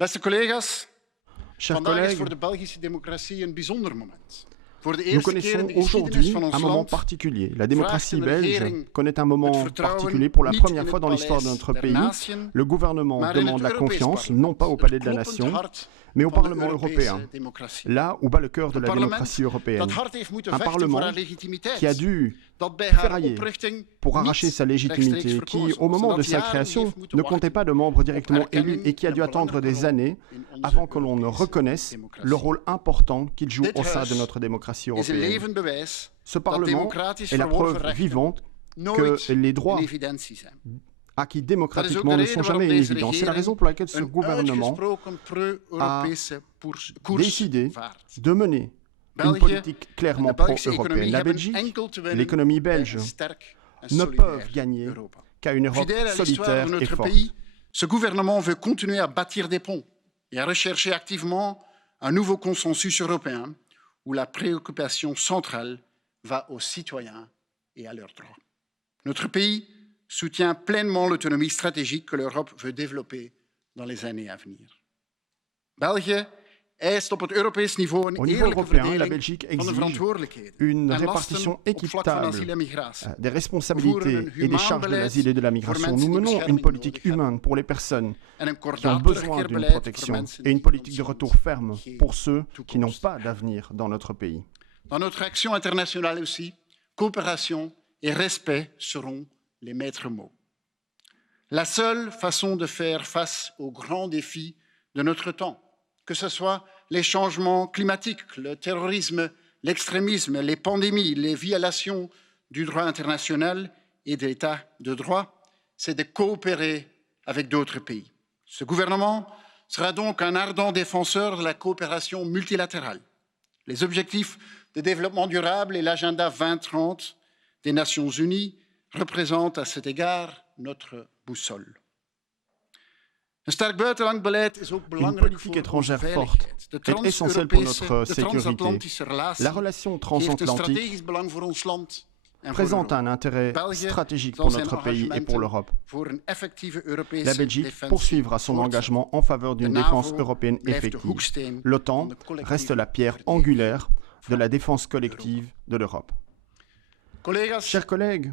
Beste collega's, Chers vandaag is collègues, voor de Belgische democratie een bijzonder moment. Voor de nous eerste keer in connaissons de geschiedenis aujourd'hui van un ons moment land particulier. La démocratie vraagt een belge regering connaît un het moment vertrouwen particulier pour la niet première in fois het dans l'histoire de paleis notre der pays. Natiën, Le gouvernement maar in demande het la Europees confiance, Parlement, non pas au het palais de la kloppende Nation, hart mais au van de Parlement Europese européen, democratie. là où bat le cœur de Een la parlement démocratie européenne. dat hard heeft moeten Un vechten voor parlement haar legitimiteit, qui a dû dat bij haar ferrailler oprichting pour niet arracher sa rechtstreeks légitimité, qui, verkozen au was en moment de dat sa jaren création, heeft moeten ne comptait wachten pas de membres directement op erkenning élus et qui a en dû een attendre des belangrijke années rol in onze avant que l'on ne Europese reconnaisse democratie. le rôle important qu'il joue Dit au sein de huis notre démocratie is een européenne. levend bewijs Ce dat Parlement democratisch est la verworven preuve rechten vivante nooit que les een droits evidentie zijn. acquis Dat is ook démocratiquement de ne sont reden waarom jamais une deze évidence. C'est la raison regering pour laquelle ce een gouvernement uitgesproken pro-Europese koers décidé vaart. de mener une België politique en clairement de Belgische pro-européenne. economie La hebben Belgique, enkel te winnen l'économie bij belge, een sterk en ne solidair peuvent gagner Europa. qu'à une Europe Fidèle à l'histoire solitaire de et notre forte. pays, ce gouvernement veut continuer à bâtir des ponts et à rechercher activement un nouveau consensus européen où la préoccupation centrale va aux citoyens et à leurs droits. Notre pays soutient pleinement l'autonomie stratégique que l'Europe veut développer dans les années à venir. België eist op het Europees niveau een Au niveau eerlijke européen, la verdeling Belgique van de exige verantwoordelijkheden une en lasten répartition op vlak van asiel équitable en migratie. des responsabilités Voeren een et des humaan charges de beleid l'asile et de la voor migration. mensen Nous die menons une bescherming politique nodig hebben humaine pour les personnes en een qui ont kordaat besoin d'une terugkeerbeleid voor protection mensen et une die politique de ons retour ferme geen pour ceux qui n'ont toekomst pas d'avenir dans notre pays. Dans notre action internationale aussi, coopération et respect seront les maîtres mots. La seule façon de faire face aux grands défis de notre temps, que ce soit les changements climatiques, le terrorisme, l'extrémisme, les pandémies, les violations du droit international et de l'état de droit, c'est de coopérer avec d'autres pays. Ce gouvernement sera donc un ardent défenseur de la coopération multilatérale. Les objectifs de développement durable et l'agenda 2030 des Nations Unies représentent à cet égard notre boussole. Een sterk buitenlands beleid is ook Une belangrijk politique voor onze étrangère forte veiligheid. est essentielle pour notre De sécurité. transatlantische relatie La relation heeft een transatlantique strategisch belang voor ons land en voor présente Europa. un intérêt België stratégique zal pour zijn notre pays et pour l'Europe. voor een effectieve Europese La Belgique defensie poursuivra son voortzetten. engagement en faveur d'une De défense NAVO européenne blijft de effective. hoeksteen van L'OTAN de collectieve reste la pierre verdediging angulaire de la van défense collective de l'Europe. Collega's, Chers collègues,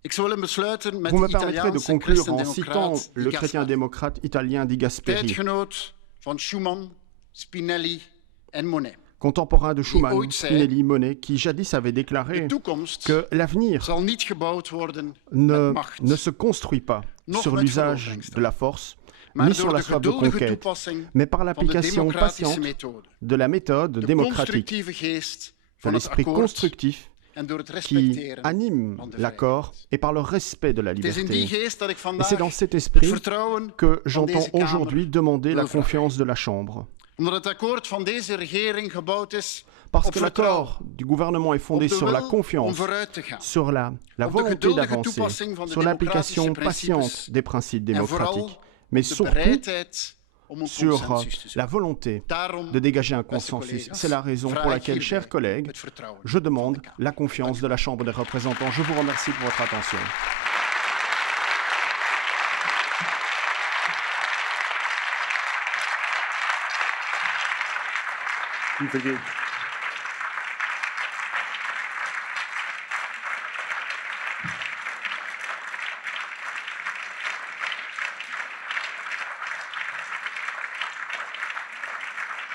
ik zou willen besluiten met vous de me permettrez de Italiaanse conclure en citant christendemocraat le Di chrétien Gasperi, démocrate italien Di Gasperi, tijdgenoot van Schuman, Spinelli en Monet. contemporain de Schuman, ooit zei, Spinelli, Monet, qui jadis avait De déclaré toekomst que l'avenir zal niet gebouwd worden met ne macht, se construit pas nog sur met l'usage veroveringsdrang, de la force, maar ni sur door la de soif de geduldige conquête, toepassing mais par van de l'application democratische patiente methode, de la méthode de démocratique, constructieve geest de van het l'esprit akkoord constructif en door het qui respecteren anime van de l'accord vrijheid. et par le respect de la Het is in die liberté. geest dat ik Et vandaag c'est dans cet het esprit vertrouwen que van j'entends deze Kamer aujourd'hui demander la wil vragen. confiance de la Chambre. Omdat het akkoord van deze regering gebouwd is Parce op que vertrouwen, l'accord du gouvernement est fondé op de sur la wil om confiance, vooruit te gaan sur la op de volonté geduldige d'avancer, toepassing van de sur l'application democratische principes patiente des principes en vooral démocratiques, mais de surtout bereidheid om een sur consensus te la zoeken. volonté Daarom, de dégager un beste consensus. collega's, C'est la raison pour vraag ik laquelle, chers hierbij collègues, het vertrouwen je van demande de Kamer. la confiance de la Chambre des représentants. Je vous remercie pour votre attention. Lieve